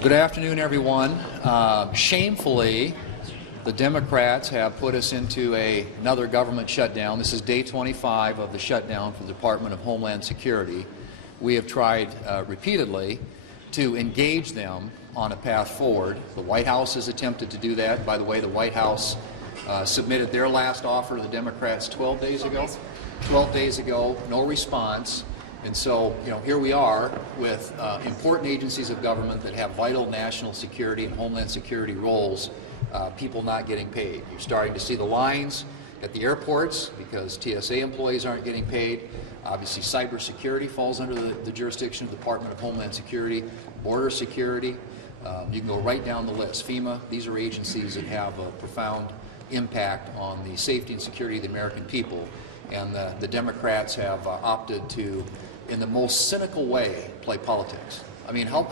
Good afternoon, everyone. Shamefully, the Democrats have put us into another government shutdown. This is day 25 of the shutdown for the Department of Homeland Security. We have tried repeatedly to engage them on a path forward. The White House has attempted to do that. By the way, the White House submitted their last offer to the Democrats 12 days ago. 12 days ago, no response. And so, here we are with important agencies of government that have vital national security and homeland security roles, people not getting paid. You're starting to see the lines at the airports because TSA employees aren't getting paid. Obviously, cybersecurity falls under the jurisdiction of the Department of Homeland Security, border security. You can go right down the list. FEMA, these are agencies that have a profound impact on the safety and security of the American people. And the Democrats have opted to, in the most cynical way, play politics. I mean, how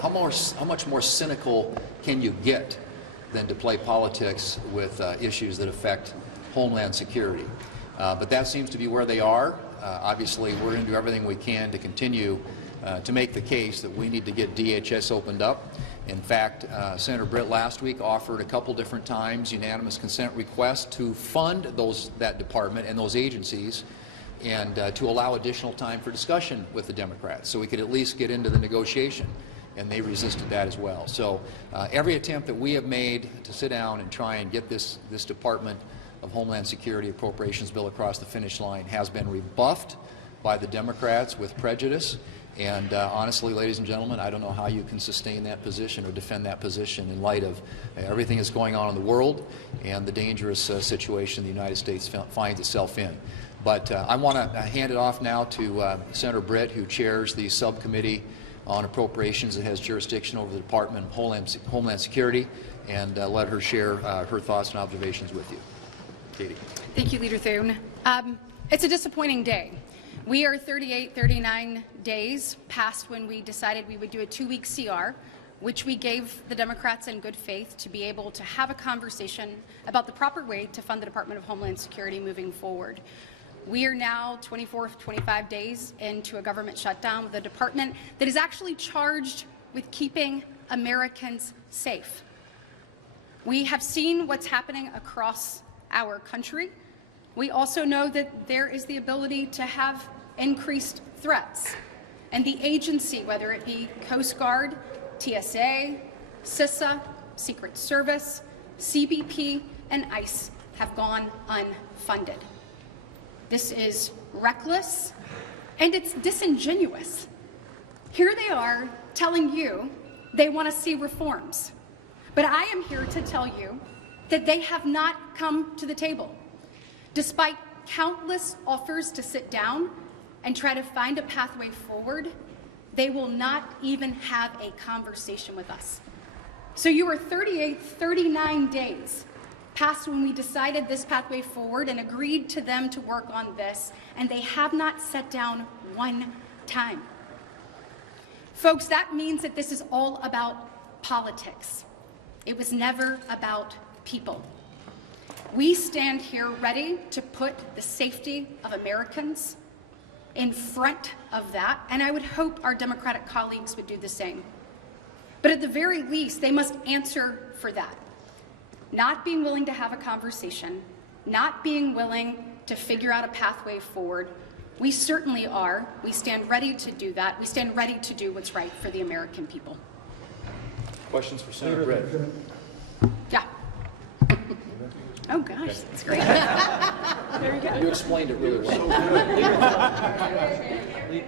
much more cynical can you get than to play politics with issues that affect homeland security? But that seems to be where they are. Obviously, we're going to do everything we can to continue to make the case that we need to get DHS opened up. In fact, Senator Britt last week offered a couple different times unanimous consent requests to fund that department and those agencies and to allow additional time for discussion with the Democrats so we could at least get into the negotiation, and they resisted that as well. So every attempt that we have made to sit down and try and get this Department of Homeland Security appropriations bill across the finish line has been rebuffed by the Democrats with prejudice. And honestly, ladies and gentlemen, I don't know how you can sustain that position or defend that position in light of everything that's going on in the world and the dangerous situation the United States finds itself in. But I want to hand it off now to Senator Britt, who chairs the subcommittee on appropriations that has jurisdiction over the Department of Homeland Security, and let her share her thoughts and observations with you. Katie. Thank you, Leader Thune. It's a disappointing day. We are 38, 39 days past when we decided we would do a 2-week CR, which we gave the Democrats in good faith to be able to have a conversation about the proper way to fund the Department of Homeland Security moving forward. We are now 24, 25 days into a government shutdown with a department that is actually charged with keeping Americans safe. We have seen what's happening across our country. We also know that there is the ability to have increased threats. And the agency, whether it be Coast Guard, TSA, CISA, Secret Service, CBP, and ICE have gone unfunded. This is reckless, and it's disingenuous. Here they are telling you they want to see reforms. But I am here to tell you that they have not come to the table. Despite countless offers to sit down and try to find a pathway forward, they will not even have a conversation with us. So you are 38, 39 days past when we decided this pathway forward and agreed to them to work on this, and they have not sat down one time. Folks, that means that this is all about politics. It was never about people. We stand here ready to put the safety of Americans in front of that, and I would hope our Democratic colleagues would do the same. But at the very least, they must answer for that. Not being willing to have a conversation, not being willing to figure out a pathway forward. We certainly are. We stand ready to do that. We stand ready to do what's right for the American people. Questions for Senator Britt? Yeah. Oh gosh, that's great. There you go. You explained it really well.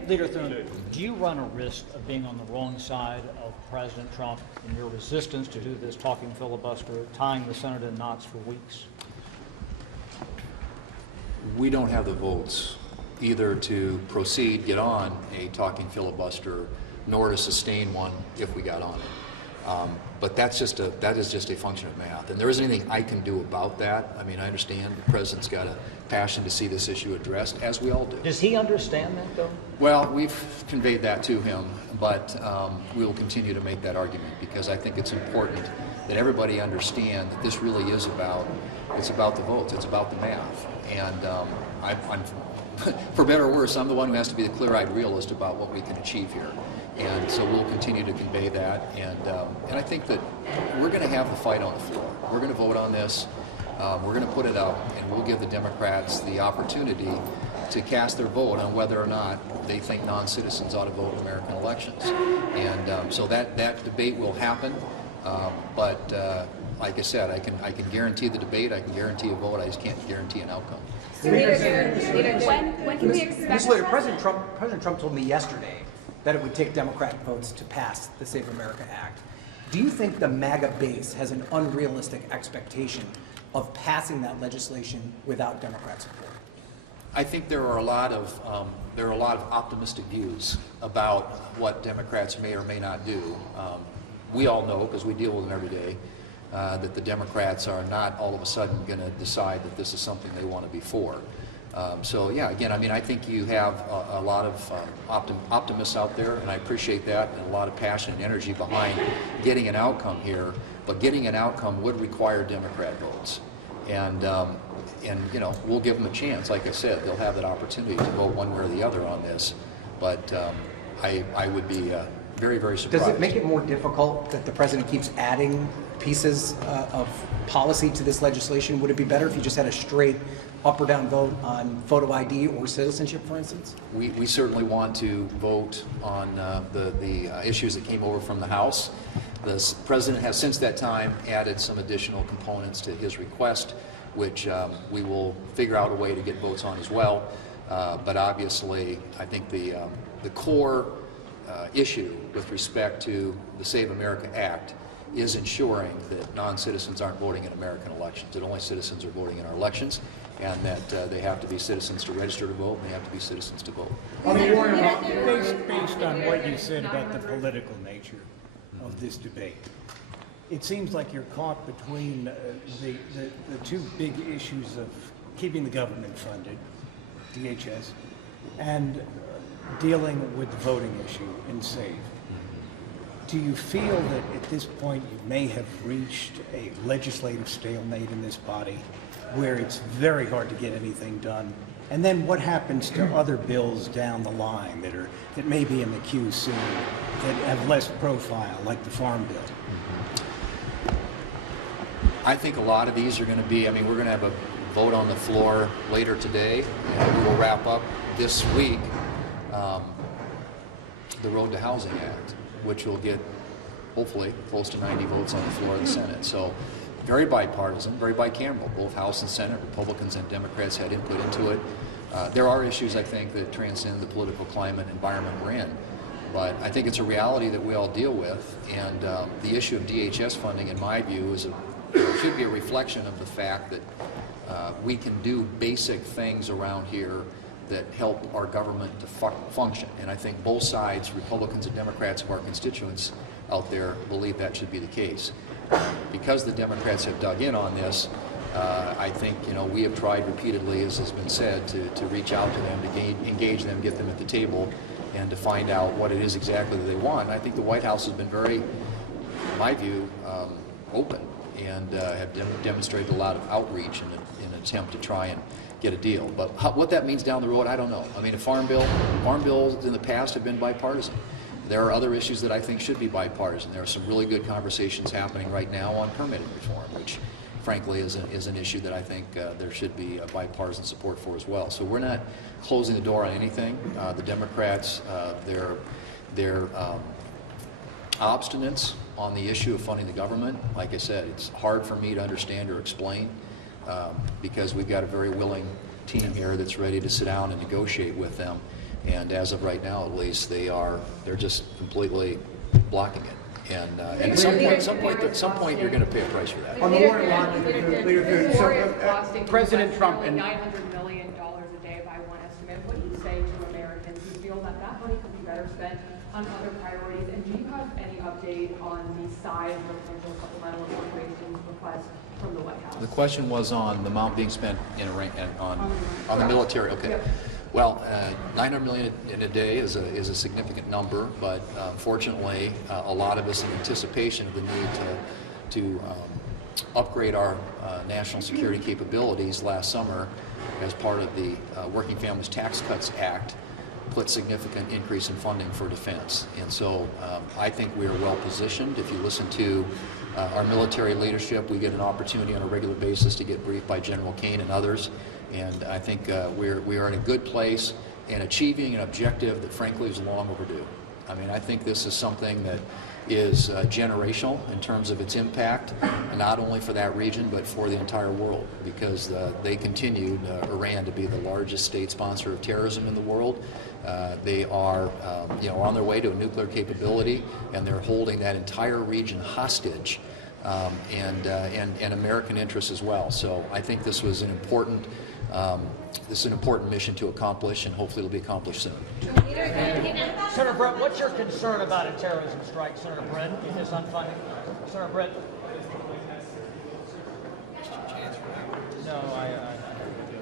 Leader Thune, do you run a risk of being on the wrong side of President Trump in your resistance to do this talking filibuster, tying the Senate in knots for weeks? We don't have the votes either to proceed, get on a talking filibuster, nor to sustain one if we got on it. But that is just a function of math, and there isn't anything I can do about that. I mean, I understand the President's got a passion to see this issue addressed, as we all do. Does he understand that, though? Well, we've conveyed that to him, but we will continue to make that argument because I think it's important that everybody understand that this really is about the votes, it's about the math, and I'm for better or worse, I'm the one who has to be the clear-eyed realist about what we can achieve here. And so we'll continue to convey that. And I think that we're going to have the fight on the floor. We're going to vote on this. We're going to put it up, and we'll give the Democrats the opportunity to cast their vote on whether or not they think non-citizens ought to vote in American elections. And so that debate will happen. But like I said, I can guarantee the debate. I can guarantee a vote. I just can't guarantee an outcome. When can we expect? Mr. Leader, President Trump told me yesterday that it would take Democrat votes to pass the Save America Act. Do you think the MAGA base has an unrealistic expectation of passing that legislation without Democrat support? I think there are a lot of optimistic views about what Democrats may or may not do. We all know, because we deal with them every day, that the Democrats are not all of a sudden going to decide that this is something they want to be for. So yeah, again, I mean, I think you have a lot of optimists out there, and I appreciate that, and a lot of passion and energy behind getting an outcome here. But getting an outcome would require Democrat votes, and you know, we'll give them a chance. Like I said, they'll have that opportunity to vote one way or the other on this. But I would be very, very surprised. Does it make it more difficult that the president keeps adding pieces of policy to this legislation? Would it be better if you just had a straight up or down vote on photo ID or citizenship, for instance? We certainly want to vote on the issues that came over from the House. The president has since that time added some additional components to his request, which we will figure out a way to get votes on as well. But obviously, I think the core issue with respect to the Save America Act is ensuring that non-citizens aren't voting in American elections, that only citizens are voting in our elections, and that they have to be citizens to register to vote, and they have to be citizens to vote. Based on what you said about the political nature of this debate, it seems like you're caught between the two big issues of keeping the government funded, DHS, and dealing with the voting issue in SAVE. Do you feel that at this point you may have reached a legislative stalemate in this body where it's very hard to get anything done? And then what happens to other bills down the line that may be in the queue soon that have less profile, like the Farm Bill? I think a lot of these are going to be, I mean, we're going to have a vote on the floor later today, and we will wrap up this week the Road to Housing Act, which will get, hopefully, close to 90 votes on the floor of the Senate. So very bipartisan, very bicameral. Both House and Senate, Republicans and Democrats had input into it. There are issues, I think, that transcend the political climate and environment we're in. But I think it's a reality that we all deal with. And the issue of DHS funding, in my view, should be a reflection of the fact that we can do basic things around here that help our government to function. And I think both sides, Republicans and Democrats of our constituents out there, believe that should be the case. Because the Democrats have dug in on this, I think, you know, we have tried repeatedly, as has been said, to reach out to them, to engage them, get them at the table, and to find out what it is exactly that they want. And I think the White House has been very, in my view, open, and have demonstrated a lot of outreach in an attempt to try and get a deal. But what that means down the road, I don't know. I mean, farm bills in the past have been bipartisan. There are other issues that I think should be bipartisan. There are some really good conversations happening right now on permitting reform, which frankly is an issue that I think there should be bipartisan support for as well. So we're not closing the door on anything. The Democrats, their obstinance on the issue of funding the government, like I said, it's hard for me to understand or explain. Because we've got a very willing team here that's ready to sit down and negotiate with them, and as of right now, at least, they're just completely blocking it. And at some point, you're going to pay a price for that. On the war line, President Trump and $900 million a day by one estimate. What do you say to Americans who feel that that money could be better spent on other priorities? And do you have any update on the size of the potential supplemental appropriations request from the White House? The question was on the amount being spent on the military. Okay. Yep. Well, $900 million in a day is a significant number, but fortunately, a lot of us in anticipation of the need to upgrade our national security capabilities last summer as part of the Working Families Tax Cuts Act, put significant increase in funding for defense. And so I think we are well positioned. If you listen to our military leadership, we get an opportunity on a regular basis to get briefed by General Kane and others. And I think we are in a good place and achieving an objective that frankly is long overdue. I mean, I think this is something that is generational in terms of its impact, not only for that region, but for the entire world, because they continued, Iran, to be the largest state sponsor of terrorism in the world. They are on their way to a nuclear capability, and they're holding that entire region hostage, and American interests as well. So I think this was an important mission to accomplish, and hopefully it'll be accomplished soon. Senator Brett, what's your concern about a terrorism strike, Senator Brett, in this unfunding? Senator Brett,